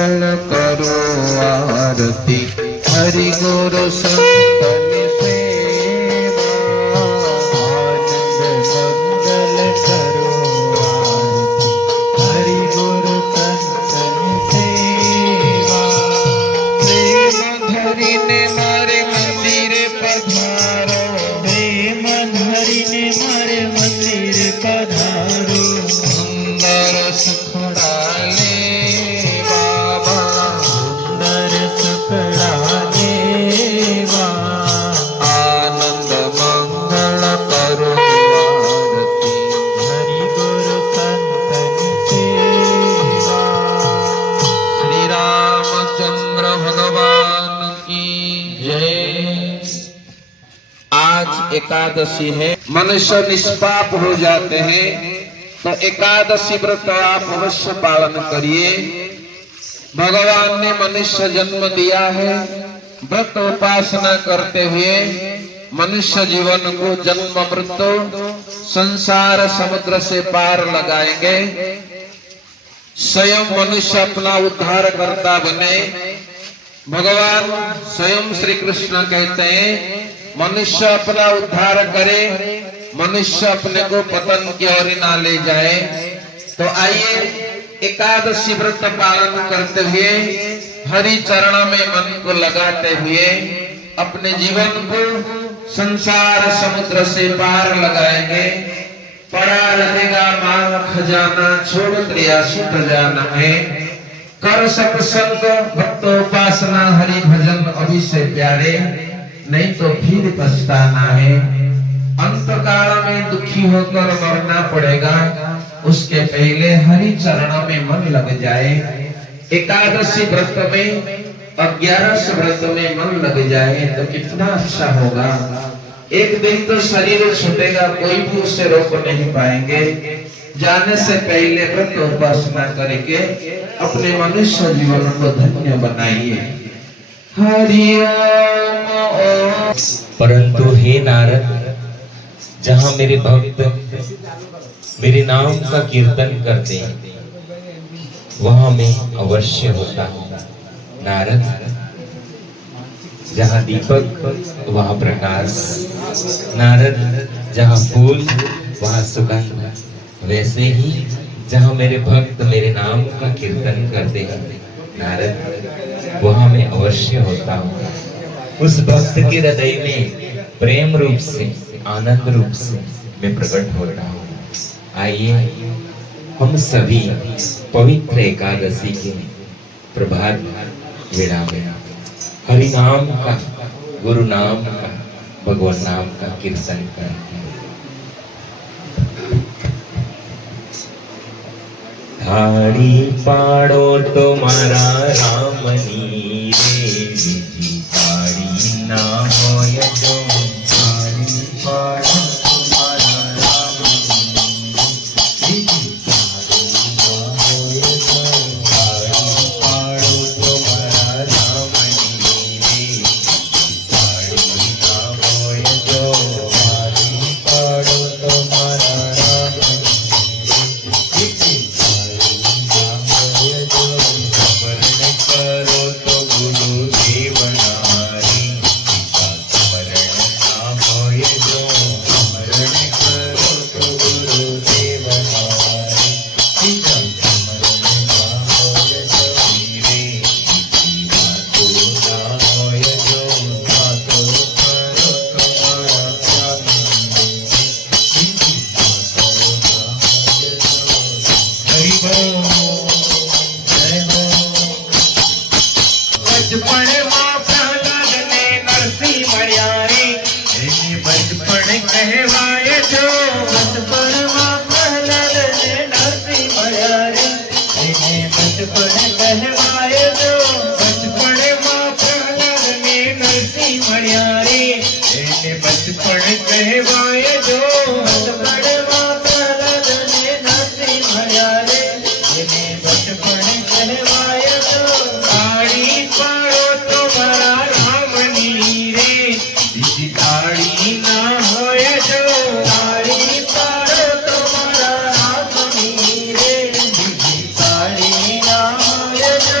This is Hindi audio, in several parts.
मंगल करो आरती। हरि गुरु संतन सेवा आनंद मंगल करो आरती। हरि गुरु संतन सेवा प्रेम धरिने मारे मंदिर पधारो। प्रेम धरिने मारे मंदिर पधारो। सुंदर सुखड़ाले बाबा सुंदर सुखड़ाले बाबा आनंद मंगल करो आरती। हरि गुरु संतन सेवा। श्री रामचंद्र भगवान की जय। आज एकादशी है। मनुष्य निष्पाप हो जाते हैं तो एकादशी व्रत आप अवश्य पालन करिए। भगवान ने मनुष्य जन्म दिया है, व्रत उपासना करते हुए मनुष्य जीवन को जन्म मृत्यु संसार समुद्र से पार लगाएंगे। स्वयं मनुष्य अपना उद्धार करता बने। भगवान स्वयं श्री कृष्ण कहते हैं मनुष्य अपना उद्धार करे, मनुष्य अपने को पतन की ओर ना ले जाए। तो आइए एकादशी व्रत पालन करते हुए हरि चरण में मन को लगाते हुए अपने जीवन को संसार समुद्र से पार लगाएंगे। पड़ा रहेगा मांग खजाना, छोड़ दिया सुत जाना है। कर सत्संग भक्तोपासना हरि भजन अभी से प्यारे, नहीं तो फिर पछताना है। अंत काल में दुखी होकर मरना पड़ेगा, उसके पहले हरि चरण में मन लग जाए। एकादशी व्रत में 11 व्रत में मन लग जाए तो कितना अच्छा होगा। एक दिन तो शरीर छूटेगा, कोई भी उसे रोक नहीं पाएंगे। जाने से पहले व्रत उपासना करके अपने मनुष्य जीवन को धन्य बनाइए। हरि ओम। परंतु हे नारद, जहाँ मेरे भक्त मेरे नाम का कीर्तन करते हैं वहां मैं अवश्य होता हूँ। नारद, जहाँ दीपक वहाँ प्रकाश, नारद जहाँ फूल वहाँ सुगंध, वैसे ही जहाँ मेरे भक्त मेरे नाम का कीर्तन करते हैं नारद, वहां मैं अवश्य होता हूँ। उस भक्त के हृदय में प्रेम रूप से, आनंद रूप से मैं प्रकट होता हूँ। आइए हम सभी पवित्र एकादशी के प्रभात वेला में हरि नाम का, गुरु नाम का, भगवान नाम का कीर्तन करते हैं। थाड़ी पाड़ो तो मारा रामनी रे, बीजी थाड़ी ना होय तो थाड़ी पाड़ो तो मारा रामनी, बीजी थाड़ी ना होय तो थाड़ी पाड़ो तो मारा रामनी रे, थाड़ी ना होय तो थाड़ी पाड़ो तो मारा रामनी, बीजी करो तो गुरु देव नारी, स्मरण ना होय जो स्मरण करो तो गुरु देव नारी, स्मरण ना होय जो रे, बातो ना होय जो बातो करो तुम्हारा स्वामी, हरि बोल। बचपन मां प्रहलाद ने नरसिंह मरिया रे, बचपन कहवाए जो बचपन मां प्रहलाद ने नरसिंह मरिया रे, बचपन कहवाए जो बचपन मां प्रहलाद ने नरसिंह मरिया रे, बचपन कहवाए जो बचपन मां प्रहलाद ने नरसिंह मरिया रे, बचपन कहवाए जो ताड़ी पाड़ो तुम्हारा रामनी रे, बीजी ताड़ी ना होय जो ताड़ी पाड़ो तुम्हारा रामनी रे, बीजी ताड़ी ना होय जो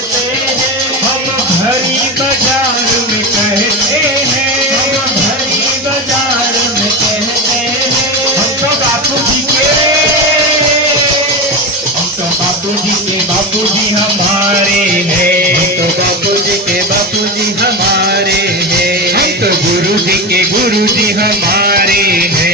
कहते हैं, हम भरी बाजार में कहते हैं, हम भरी बाजार में कहते हैं। हम तो बापू जी के बापू जी हमारे हैं, हम तो बापू जी के बापू जी हमारे हैं, हम तो गुरु जी के गुरु जी हमारे हैं।